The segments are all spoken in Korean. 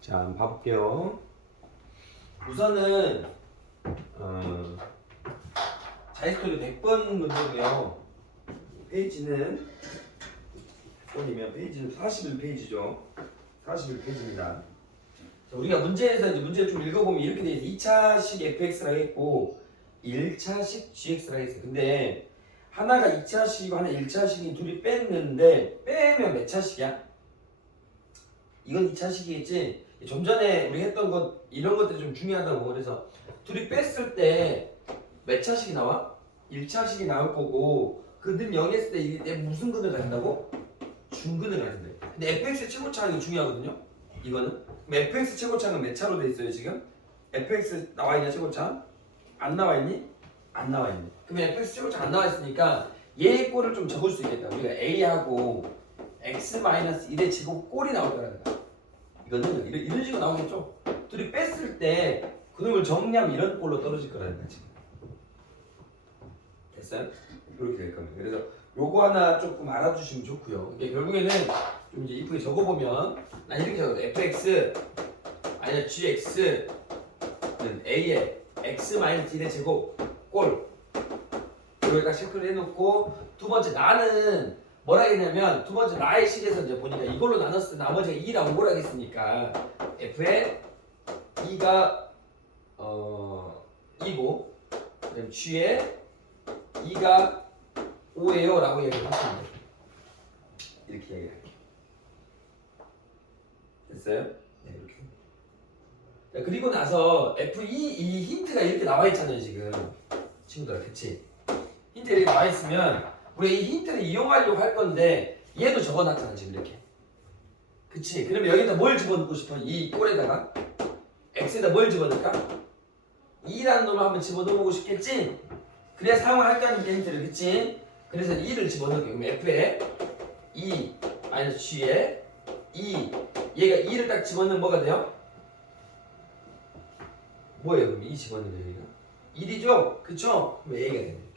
자, 한번 봐볼게요. 우선은 어, 자이스토리 100번 문제고요. 페이지는 100번이면 페이지는 41페이지죠. 41페이지입니다. 우리가 문제에서 이제 문제를 좀 읽어보면 이렇게 돼 있어요. 2차식 fx라고 했고 1차식 gx라고 했어요. 근데 하나가 2차식이고 하나 1차식이 둘이 뺐는데 빼면 몇 차식이야? 이건 2차식이겠지? 좀 전에 우리 했던 것 이런 것들이 좀 중요하다고 그래서 둘이 뺐을 때 몇 차식이 나와? 1차식이 나올 거고 그들 0 했을 때 이게 무슨 근을 가진다고? 중근을 가진대 근데 fx의 최고차는 이거 중요하거든요 이거는 fx 최고차는 몇 차로 돼 있어요 지금? fx 나와 있냐 최고차? 안 나와 있니? 안 나와 있니? 그러면 fx 최고차 안 나와 있으니까 얘의 꼴을 좀 적을 수 있겠다 우리가 a하고 x-1의 제곱 꼴이 나올 거라는 거야 이거는 이런, 이런 식으로 나오겠죠. 둘이 뺐을 때 그놈을 정리하면 이런 꼴로 떨어질 거라는 거지. 됐어요? 이렇게 될 겁니다. 그래서 요거 하나 조금 알아주시면 좋고요. 이게 결국에는 좀 이제 이쁘게 적어보면 난 이렇게 적어도 fx 아니면 gx는 a의 x 마이너스 1의 제곱 꼴 여기다 체크를 해놓고 두 번째 나는 뭐라 했냐면 두 번째 나의 식에서 이제 보니까 이걸로 나눴을 때 나머지가 2랑 5라 했으니까 f의 2가 어 2고 그다음 g의 2가 5예요 라고 얘기를 하시면 돼요 이렇게 얘기할게요 됐어요? 네 이렇게 자, 그리고 나서 F2 이 힌트가 이렇게 나와 있잖아요 지금 친구들 그치? 힌트 이렇게 나와 있으면 우리 이 힌트를 이용하려고 할 건데 얘도 적어놨잖아 지금 이렇게 그치? 그러면 여기다 뭘 집어넣고 싶어? 이 꼴에다가 x에다 뭘 집어넣을까? 2라는 놈을 한번 집어넣어보고 싶겠지? 그래야 사용을 할 거니까 힌트를 그치? 그래서 2를 집어넣을게 그럼 f에 2 마이너스 g에 2 얘가 2를 딱 집어넣으면 뭐가 돼요? 뭐예요 그럼 2 집어넣으면 여기가? 1이죠? 그쵸? 그럼 a가 되네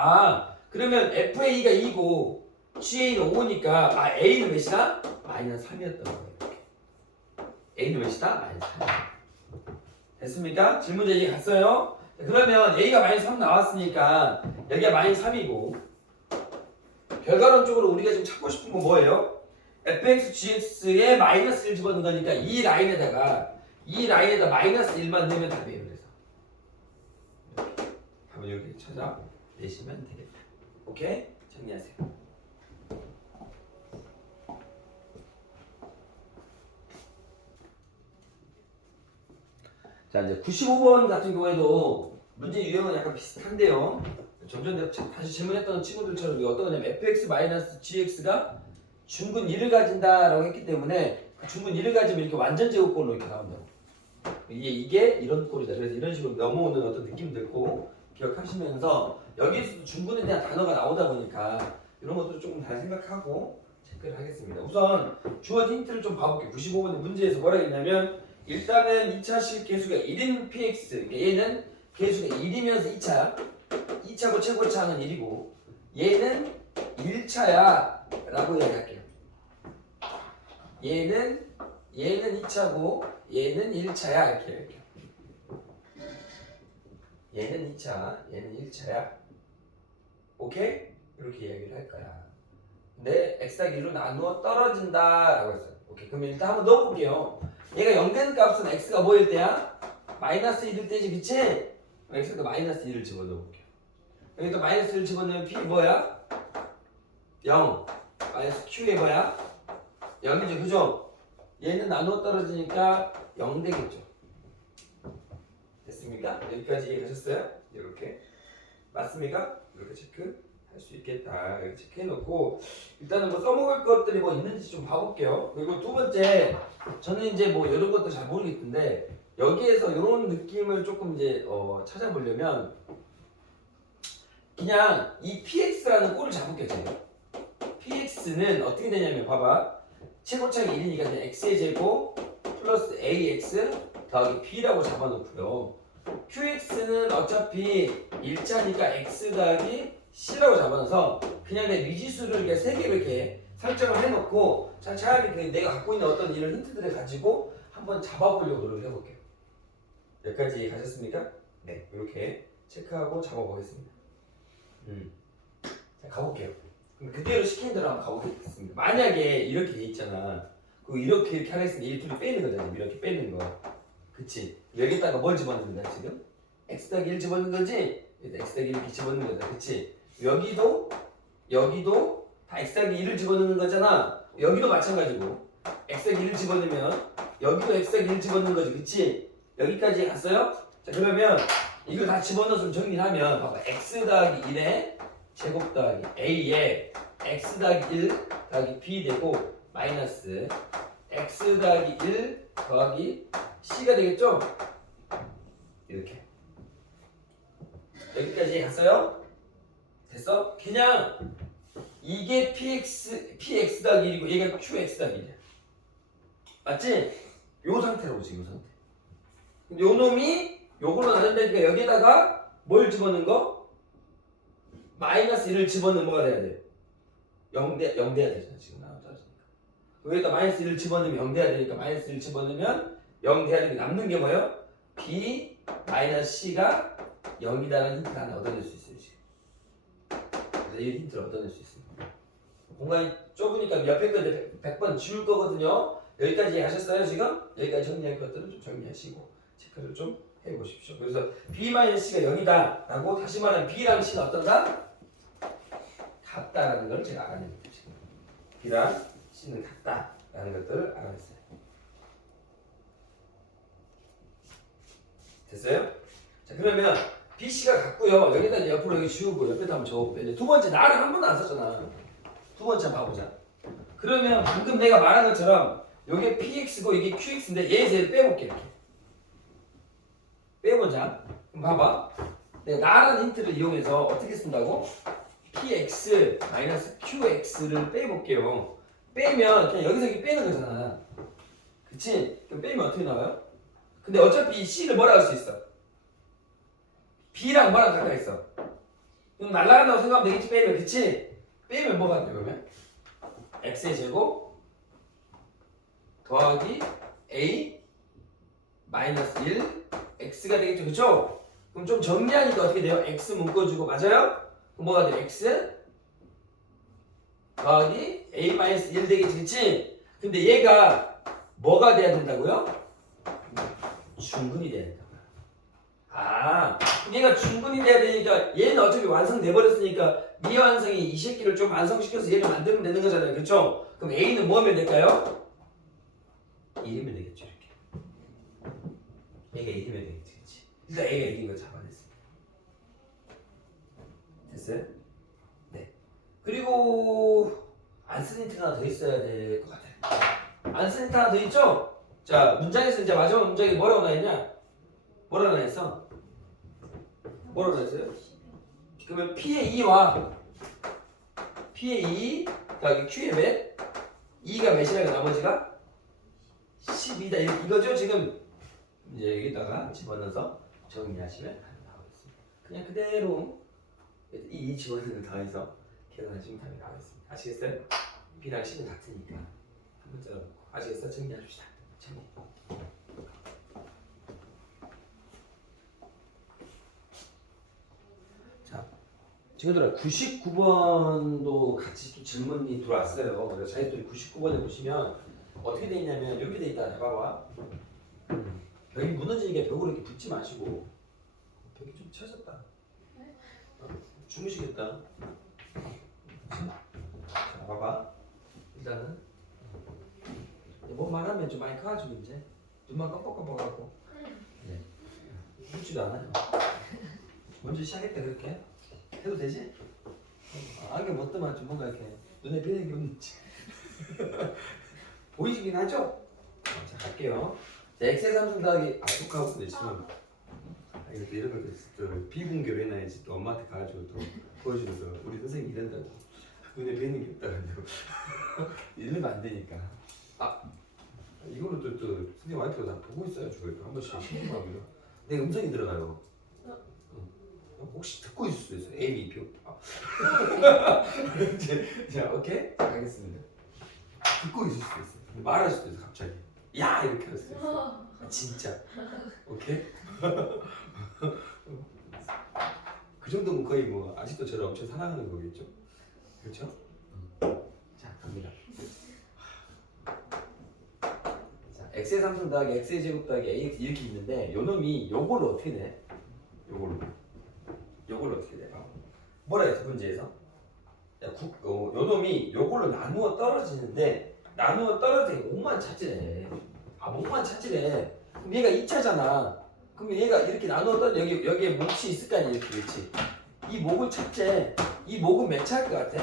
아 그러면 FA가 2고 GA는 5니까 아 A는 몇이다? 마이너스 3이었던 거예요 A는 몇이다? 마이너스 3 됐습니까? 질문제 이해 갔어요? 자, 그러면 A가 마이너스 3 나왔으니까 여기가 마이너스 3이고 결과론적으로 우리가 지금 찾고 싶은 건 뭐예요? fx, gx에 마이너스 1 집어넣은 거니까 이 라인에다가 이 라인에다 마이너스 1만 넣으면 답이에요 그래서 답은 이렇게 찾아 내시면 되겠다. 오케이? 정리하세요. 자 이제 95번 같은 경우에도 문제 유형은 약간 비슷한데요. 점점 다시 질문했던 친구들처럼 어떤 거냐면 fx-gx가 중근 1을 가진다라고 했기 때문에 그 중근 1을 가지면 이렇게 완전 제곱꼴로 이렇게 나온다고. 이게 이게 이런 꼴이다. 그래서 이런 식으로 넘어오는 어떤 느낌 들고 기억하시면서 여기에서도 중군에 대한 단어가 나오다 보니까 이런 것들을 조금 잘 생각하고 체크를 하겠습니다. 우선 주어진 힌트를 좀 봐볼게요. 95번의 문제에서 뭐라 했냐면 일단은 2차식 계수가 1인 px 그러니까 얘는 계수가 1이면서 2차 2차고 최고 차는 1이고 얘는 1차야 라고 얘기할게요. 얘는 얘는 2차고 얘는 1차야 이렇게. 얘는 2차, 얘는 1차야. 오케이? 이렇게 이야기를 할 거야. x가 1로 나누어 떨어진다 라고 했어요. 오케이. 그럼 일단 한번 넣어볼게요. 얘가 0 되는 값은 x가 뭐일 때야? 마이너스 1일 때지, 그치? x가 마이너스 1을 집어넣어볼게요. 여기 또 마이너스 1 집어넣으면 p 뭐야? 0. 마이너스 q에 뭐야? 0이죠, 그죠? 얘는 나누어 떨어지니까 0 되겠죠. 됐습니까? 여기까지 이해가셨어요? 이렇게 맞습니까? 이렇게 체크 할 수 있겠다 이렇게 체크해놓고 일단은 뭐 써먹을 것들이 뭐 있는지 좀 봐볼게요 그리고 두 번째 저는 이제 뭐 이런 것도 잘 모르겠는데 여기에서 이런 느낌을 조금 이제 어, 찾아보려면 그냥 이 px라는 꼴을 잡을게요 제가 px는 어떻게 되냐면 봐봐 최고차이 1이니까 그냥 x의 제곱 플러스 ax 더하기 b라고 잡아놓고요. Qx는 어차피 1자니까 x 더하기 C라고 잡아서 그냥 내 미지수를 이렇게 세 개로 이렇게 설정을 해놓고 자, 차라리 그 내가 갖고 있는 어떤 이런 힌트들을 가지고 한번 잡아보려고 노력을 해볼게요. 여기까지 가셨습니까? 네, 이렇게 체크하고 잡아보겠습니다. 음, 자 가볼게요. 그럼 그대로 시킨 대로 한번 가보겠습니다. 만약에 이렇게 돼 있잖아. 그 이렇게 이렇게 하겠으면 이 둘이 빼는 거잖아. 지금 이렇게 빼는 거. 그치? 여기다가 뭘 집어넣는다 지금? x 더하기 1 집어넣는 거지? x 더하기 1 집어넣는 거잖아. 그치? 여기도 여기도 다 x 더하기 1을 집어넣는 거잖아. 여기도 마찬가지고 x 더하기 1을 집어넣으면 여기도 x 더하기 1 집어넣는 거지. 그치? 여기까지 갔어요? 자 그러면 이걸 다 집어넣어서 좀 정리를 하면 봐봐 x 더하기 1에 제곱 더하기 a에 x 더하기 1 더하기 b 되고 마이너스 x 더하기 1 더하기 c가 되겠죠? 이렇게 여기까지 갔어요? 됐어? 그냥 이게 px px 더하기 1이고 얘가 qx 더하기 1이야 맞지? 요 상태로 지금 요 상태 근데 요 놈이 요걸로 나눈다니까 여기다가 뭘 집어넣은 거? 마이너스 1을 집어넣으면 뭐가 돼야 돼? 0대, 0 돼야 되잖아 지금 나눠 떨어지니까 여기다 마이너스 1을 집어넣으면 0 돼야 되니까 마이너스 1을 집어넣으면 0 돼야 되니까 남는 게 뭐예요? B 마이너스 C가 0이다라는 힌트를 하나 얻어낼 수 있어요 지금 그래서 이 힌트를 얻어낼 수 있습니다 공간이 좁으니까 옆에 거 이제 100번 지울 거거든요 여기까지 하셨어요 지금? 여기까지 정리할 것들은 좀 정리하시고 체크를 좀 해보십시오 그래서 B-C가 0이다 라고 다시 말하면 B랑 C는 어떤가? 같다라는 걸 제가 알아냅니다 지금 B랑 C는 같다라는 것들을 알아냈어요 됐어요? 자 그러면 B, C가 같고요. 여기다 옆으로 여기 지우고 옆에다 한번 적어볼게요. 두 번째 나를 한 번도 안 썼잖아. 두 번째 한번 봐보자. 그러면 방금 내가 말한 것처럼 이게 PX고 이게 QX인데 얘를 빼볼게 이렇게. 빼보자. 그럼 봐봐. 내가 나라는 힌트를 이용해서 어떻게 쓴다고? PX 마이너스 QX를 빼볼게요. 빼면 그냥 여기서 이렇게 빼는 거잖아. 그치? 그럼 빼면 어떻게 나와요? 근데 어차피 이 C를 뭐라 할 수 있어? B랑 뭐랑 가까이 있어? 그럼 날아간다고 생각하면 되겠지 빼면 그치? 빼면 뭐가 돼 그러면? X의 제곱 더하기 A 마이너스 1 X가 되겠죠 그쵸? 그럼 좀 정리하니까 어떻게 돼요? X 묶어주고 맞아요? 그럼 뭐가 돼? X 더하기 A 마이너스 1 되겠지 그치? 근데 얘가 뭐가 돼야 된다고요? 중근이 돼야 된다고요 아 얘가 중근이 돼야 되니까 얘는 어차피 완성돼 버렸으니까 미완성이 이 새끼를 좀 완성시켜서 얘를 만들면 되는 거잖아요 그쵸? 그럼 A는 뭐 하면 될까요? 1이면 되겠죠 이렇게 A가 1이면 되겠지 그치? 일단 A가 1인 걸 잡아냈습니다 됐어요? 네 그리고 안쓴 힌트 하나 더 있어야 될 것 같아요 안쓴 힌트 하나 더 있죠? 자 문장에서 이제 마지막 문장이 뭐라고 나있냐 뭐라고 나있어? 뭐라고 나있어요? 그러면 P의 2와 P의 2 더하기 Q의 몇? 2가 몇이라고 나머지가? 12다 이거죠 지금 이제 여기다가 집어넣어서 정리하시면 나오겠습니다 그냥 그대로 이 집어넣는 거 더해서 계산하시면 답이 나오겠습니다 아시겠어요? B랑 C는 같으니까 한 번째로 아시겠어요? 정리해줍시다 정리 자 친구들아 99번도 같이 또 질문이 들어왔어요. 그래서 자기들이 99번에 보시면 어떻게 돼 있냐면 이렇게 돼 있다. 봐봐. 음, 벽이 무너지니까 벽으로 이렇게 붙지 마시고. 벽이 좀 쳐졌다. 어, 주무시겠다. 자 봐봐. 일단은 뭐 말하면 좀 많이 커가지고 이제. 눈만 껌뻑껌뻑하고. 네. 묻지도 않아요. 먼저 시작했다 그렇게? 해도 되지? 아, 안경 못 뜨면 좀 뭔가 이렇게 눈에 뵈는 게 없는지. 보이시긴 하죠? 자 갈게요. 자 엑셀 삼성 더하기 아 똑하고 지금 아, 또 이런 것도 또 비공개로 해놔야지 또 엄마한테 가가지고 또 보여주면서 우리 선생님 이런다고. 눈에 뵈는 게 없다고. 이러면 안 되니까. 아 이거는 또, 또 선생님 와이프가 다 보고 있어요 주로 한 번씩 신고하고요 내 음성이 들어가요 응. 혹시 듣고 있을 수도 있어. A, B, 표. 아. 이제, 자, 오케이? 자, 가겠습니다. 듣고 있을 수도 있어. 말할 수도 있어, 갑자기. 야! 이렇게 할 수도 있어. 아, 진짜. 오케이? 그 정도면 거의 뭐 아직도 저를 엄청 사랑하는 거겠죠? 그렇죠? 자, 갑니다. 자, x의 3승 더하기 x의 제곱 더하기 ax 이렇게 있는데 요 놈이 요걸로 어떻게 돼? 요걸로. 요걸로 어떻게 돼? 봐봐. 뭐라 했어 문제에서? 야, 국, 어, 요 놈이 요걸로 나누어 떨어지는데 나누어 떨어지는 게 5만 차지래. 아, 5만 차지래. 그럼 얘가 2차잖아. 그럼 얘가 이렇게 나누어 떨어 여기 여기에 몫이 있을 거 아니야 이렇게 그렇지? 이 목을 찾재. 이 목은 몇 차일 것 같아?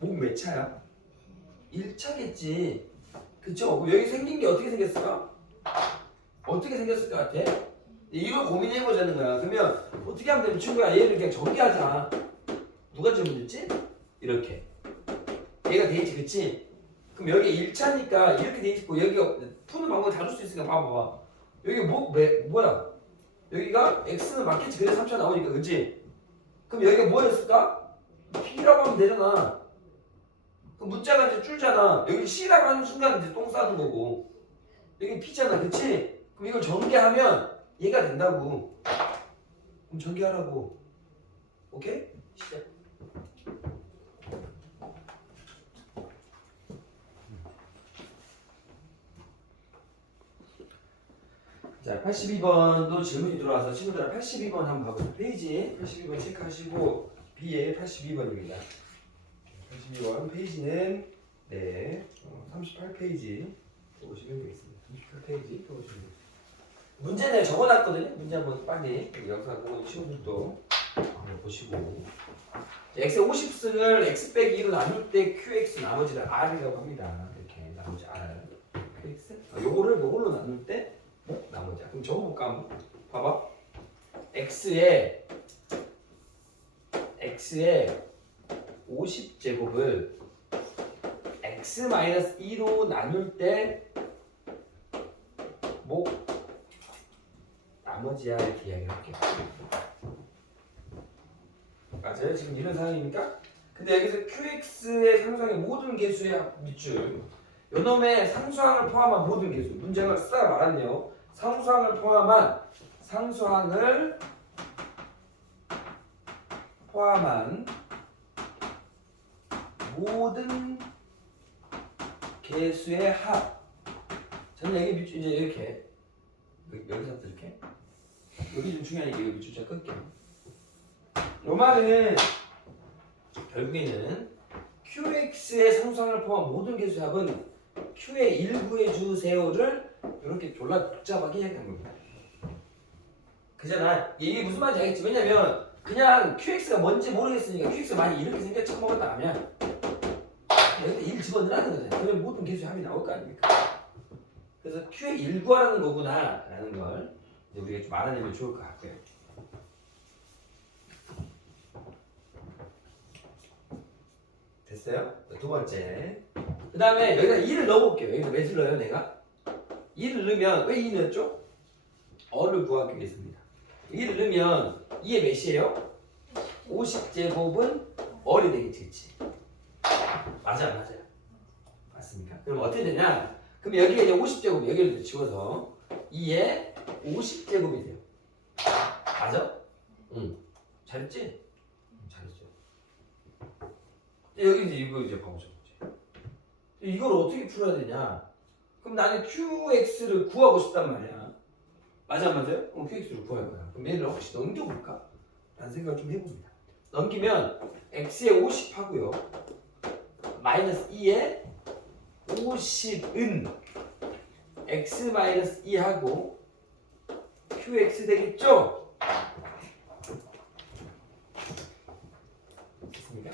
목 몇 차야? 1차겠지. 그쵸? 여기 생긴 게 어떻게 생겼을까? 어떻게 생겼을 것 같아? 이걸 고민해보자는 거야. 그러면 어떻게 하면 되면 친구야 얘를 그냥 전개하자. 누가 질문했지? 이렇게. 얘가 돼있지, 그치? 그럼 여기 1차니까 이렇게 돼있고 여기가 푸는 방법을 다룰 수 있으니까 봐봐봐. 여기 뭐, 매, 뭐야? 여기가 x는 맞겠지. 그래서 3차 나오니까, 그치? 그럼 여기가 뭐였을까? p라고 하면 되잖아. 그 문자가 이제 줄잖아. 여기 c라고 하는 순간 이제 똥 싸는 거고. 여기 p잖아, 그치? 그럼 이걸 전개하면 얘가 된다고. 그럼 전개하라고. 오케이? 시작. 자, 82번도 질문이 들어와서 친구들 82번 한번 봐보세요. 페이지 82번 체크하시고 B에 82번입니다. 82번 페이지는 네, 38페이지 보시면 되겠습니다. 38페이지 보시면 되겠습니다. 문제는 적어놨거든요. 문제 한번 빨리 영상 보는 친구들도 한번 보시고 자, x 50승을 x 빼기 2로 나눌 때 qx 나머지를 r이라고 합니다. 이렇게 나머지 r qx 아, 요거를 요걸로 나눌 때 어? 나머지 그럼 적어볼까 한번 봐봐 x에 x에 50제곱을 x-2로 나눌 때뭐 나머지야? 이렇게 이야기를 할게요. 맞아요? 지금 이런 상황입니까? 근데 여기서 qx의 상수항의 모든 개수의 밑줄. 요놈의 상수항을 포함한 모든 개수. 문제가 쓰다가 말았네요. 상수항을 포함한 상수항을 포함한 모든 개수의 합 저는 여기 밑줄 이제 이렇게 여기, 여기서부터 이렇게 여기 좀 중요하니까 여기 밑줄 좀 끌게요 요 말은 결국에는 QX의 상수항을 포함한 모든 개수의 합은 Q의 일부의 주세요를 이렇게 졸라 복잡하게 이야기한 겁니다. 그잖아. 이게 무슨 말인지 알겠지? 왜냐면 그냥 QX가 뭔지 모르겠으니까 QX가 많이 이렇게 생겨 처먹었다 하면 여기다 1 집어넣으라는 거잖아요. 그러면 모든 개수의 합이 나올 거 아닙니까? 그래서 Q의 일부하라는 거구나 라는 걸 이제 우리가 좀 알아내면 좋을 것 같고요. 됐어요? 두 번째. 그 다음에 여기다 2를 넣어볼게요. 여기서 몇을 넣어요, 내가? 2를 넣으면, 왜 2 넣었죠? 어를 구하기 위해서입니다. 2를 넣으면 2의 몇이에요? 50제곱은 어리 되겠지, 그치? 맞아, 맞아. 맞습니까? 그럼 어떻게 되냐? 그럼 여기에 이제 50제곱, 여기를 지워서 2에 50제곱이 돼요. 맞아? 응. 잘했지? 응, 잘했죠. 여기 이제 이거 이제 봐보죠. 이걸 어떻게 풀어야 되냐? 그럼 나는 QX를 구하고 싶단 말이야. 맞아, 안 맞아요? 그럼 QX를 구할 거야. 그럼 얘를 혹시 넘겨볼까? 라는 생각을 좀 해봅니다. 넘기면 X에 50 하고요. 마이너스 2에 50은 X 마이너스 2 하고 QX 되겠죠? 됐습니까?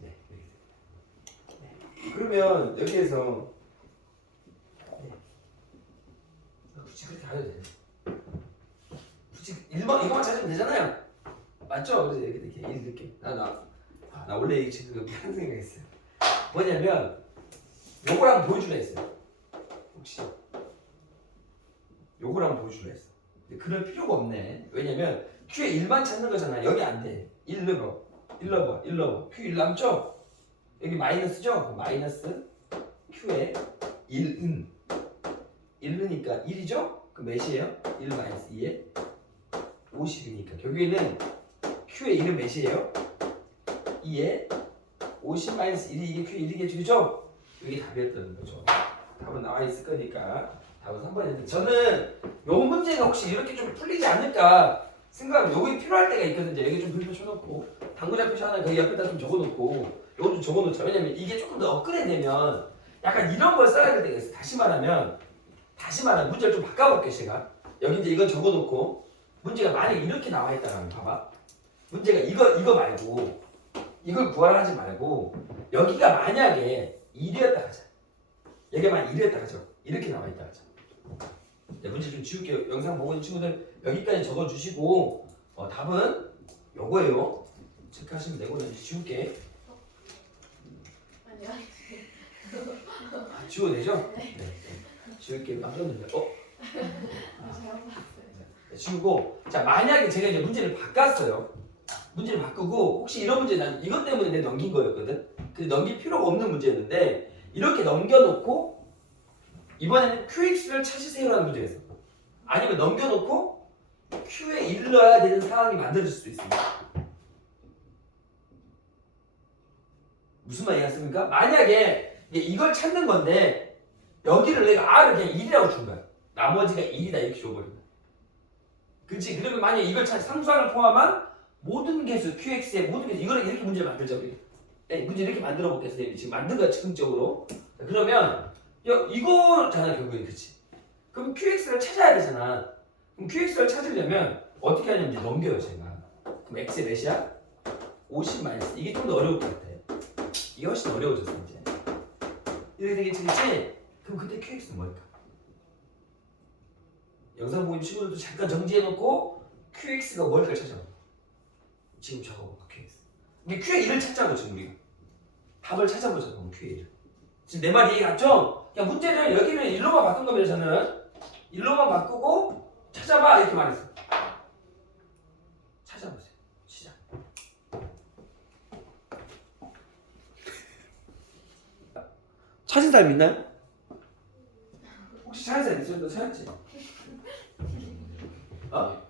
네, 네. 그러면 여기에서 네. 굳이 그렇게 안 해도 돼. 굳이 1번 이거만 찾으면 되잖아요. 맞죠? 그래서 이렇게 이렇게 일 이렇게 나나 아, 나 원래 이 지금 한 생각했어요. 뭐냐면 요거랑 보여주려 했어요. 혹시 요거랑 보여주려 했어. 근데 그럴 필요가 없네. 왜냐면 Q의 1만 찾는 거잖아. 여기 안 돼. 1 넣어. 1 넣어. 1 넣어. Q 1 남죠? 여기 마이너스죠? 마이너스 Q에 1은 1느니까 1이죠? 그럼 몇이에요? 1 마이너스 2에 50이니까 결국에는 Q의 1은 몇이에요? 2에 50 마이너스 1이 이게 Q 1이겠죠? 이게 답이었다는 거죠. 답은 나와 있을 거니까 답은 3번인데 저는 요 문제가 혹시 이렇게 좀 풀리지 않을까 생각하면 요게 필요할 때가 있거든요. 여기 좀 불표 쳐놓고 당구장 표시 하나 그 옆에다 좀 적어놓고 요거 좀 적어놓자. 왜냐면 이게 조금 더 업그레이드 되면 약간 이런 걸 써야 될 때가 있어. 다시 말하면 다시 말하면 문제를 좀 바꿔볼게요. 제가 여기 이제 이건 적어놓고 문제가 만약에 이렇게 나와 있다면 봐봐. 문제가 이거 이거 말고 이걸 구하라 하지 말고 여기가 만약에 1이었다 하자. 여기가 만약 1이었다 하죠. 이렇게 나와 있다 하자. 네, 문제 좀 지울게요. 영상 보고 있는 친구들 여기까지 적어주시고 어, 답은 요거예요. 체크하시면 되고 이제 지울게. 아니 아니 아, 지워도 되죠? 네. 지울게 깜짝 놀래. 어? 잘못 봤어요. 네, 지우고 자 만약에 제가 이제 문제를 바꿨어요. 문제를 바꾸고 혹시 이런 문제 난 이것 때문에 내가 넘긴 거였거든. 근데 넘길 필요가 없는 문제였는데 이렇게 넘겨놓고 이번에는 QX를 찾으세요라는 문제였어. 아니면 넘겨놓고 Q에 1을 넣어야 되는 상황이 만들어질 수도 있습니다. 무슨 말이겠습니까? 만약에 이게 이걸 찾는 건데 여기를 내가 R을 그냥 1이라고 준 거야. 나머지가 1이다 이렇게 줘버린 거야. 그렇지? 그러면 만약에 이걸 찾 상수항을 포함한 모든 개수 QX의 모든 개수 이거를 이렇게 문제를 만들자 우리. 네, 문제 이렇게 만들어 볼게 선생님이 지금 만든 거야 즉흥적으로. 자, 그러면 야, 이거잖아 결국에 그렇지. 그럼 QX를 찾아야 되잖아. 그럼 QX를 찾으려면 어떻게 하냐면 이제 넘겨요 제가. 그럼 X의 몇이야? 50 마이너스. 이게 좀 더 어려울 것 같아. 이게 훨씬 어려워졌어 이제. 이렇게 되겠지, 그렇지? 그럼 그때 QX는 뭘까? 영상 보고 있는 친구들도 잠깐 정지해놓고 QX가 뭘까 찾아봐. 지금 적어봐 QX. 근데 Q의 1을 찾자고 지금 우리가. 답을 찾아보자 그럼 Q의 1을. 지금 내 말이 이해갔죠? 그냥 문제를 여기는 1로만 바꾼 겁니다 저는. 1로만 바꾸고 찾아봐 이렇게 말했어. 찾아보세요. 시작. 찾은 사람 있나요? 혹시 찾은 사람 있어요? 너 찾았지? 어?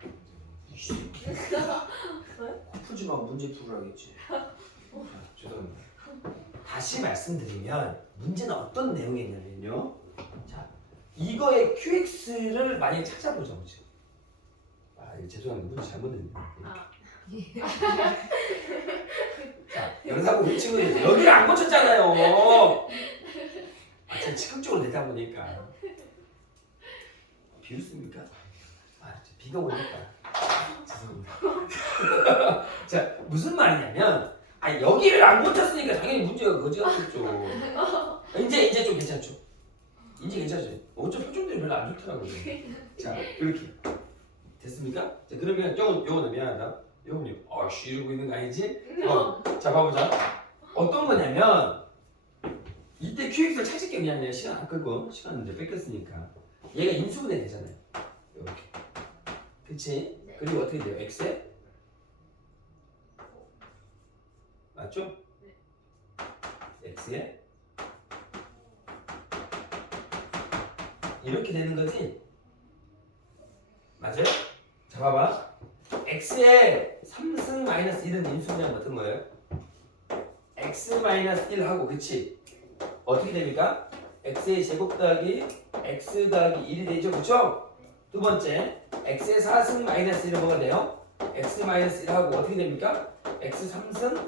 풀지 말고 문제 풀으라겠지. 아, 죄송합니다. 다시 말씀드리면 문제는 어떤 내용이냐면요. 자, 이거의 QX를 만약에 찾아보자고 지금. 아, 이거 죄송합니다. 문제 잘못 냈네. 아. 자, 영상 보는 친구들 여기를 안 고쳤잖아요. 아, 제가 즉흥적으로 내다 보니까 비웃습니까? 아, 저 비가 오니까 죄송합니다. 자, 무슨 말이냐면, 아 여기를 안 고쳤으니까 당연히 문제가 거지 같겠죠. 이제 이제 좀 괜찮죠? 이제 괜찮죠? 어쩜 표정들이 별로 안 좋더라고요. 자, 이렇게 됐습니까? 자, 그러면 요건 요거는 미안하다. 요거는 아씨 이러고 있는 거 아니지? 어, 자 봐보자. 어떤 거냐면 이때 QX를 찾을 게 그냥 내가 시간 안 끌고 시간 이제 뺏겼으니까 얘가 인수분해 되잖아요. 이렇게. 그치? 네. 그리고 어떻게 돼요? X에? 맞죠? X에? 이렇게 되는 거지? 맞아요? 자 봐봐. x에 3승 마이너스 1은 인수분해하면 어떤 거예요? x 마이너스 1하고 그치? 어떻게 됩니까? x의 제곱 더하기 x 더하기 1이 되죠 그쵸? 두 번째 x의 4승 마이너스 1은 뭐가 돼요? x 마이너스 1하고 어떻게 됩니까? x 3승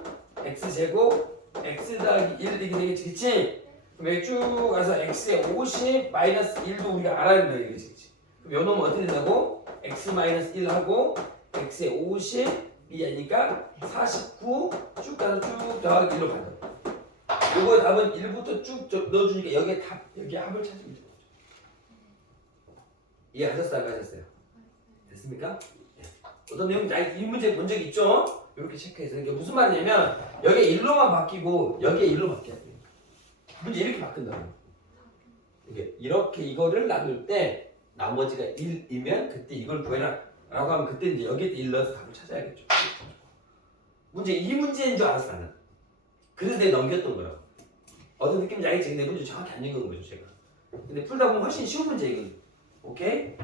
x 제곱 x 더하기 1 되게 되겠지 그치? 그럼 여기 쭉 가서 x의 50 마이너스 1도 우리가 알아야 된다 이거지 그치? 그럼 요 놈은 어떻게 된다고? x 마이너스 1하고 x의 50이 아니까 49 쭉 가서 쭉 더하기 1로 간다. 요거 답은 1부터 쭉 저- 넣어주니까 여기에 답, 여기에 합을 찾으면 돼요. 이해하셨어요? 안 하셨어요? 됐습니까? 예. 어떤 내용인지 아, 이 문제 본 적 있죠? 이렇게 체크해서 이게 무슨 말이냐면 여기에 1로만 바뀌고 여기에 1로 바뀌어야 돼요. 문제 이렇게 바꾼다고. 이게 이렇게 이거를 나눌 때 나머지가 1이면 그때 이걸 구해라 라고 하면 그때 이제 여기에 1 넣어서 답을 찾아야겠죠 문제 이 문제인 줄 알았어 나는 그래서 내가 넘겼던 거라고 어떤 느낌인지 알겠지? 근데 문제 정확히 안 읽은 거죠 제가 근데 풀다 보면 훨씬 쉬운 문제 이건 오 케이?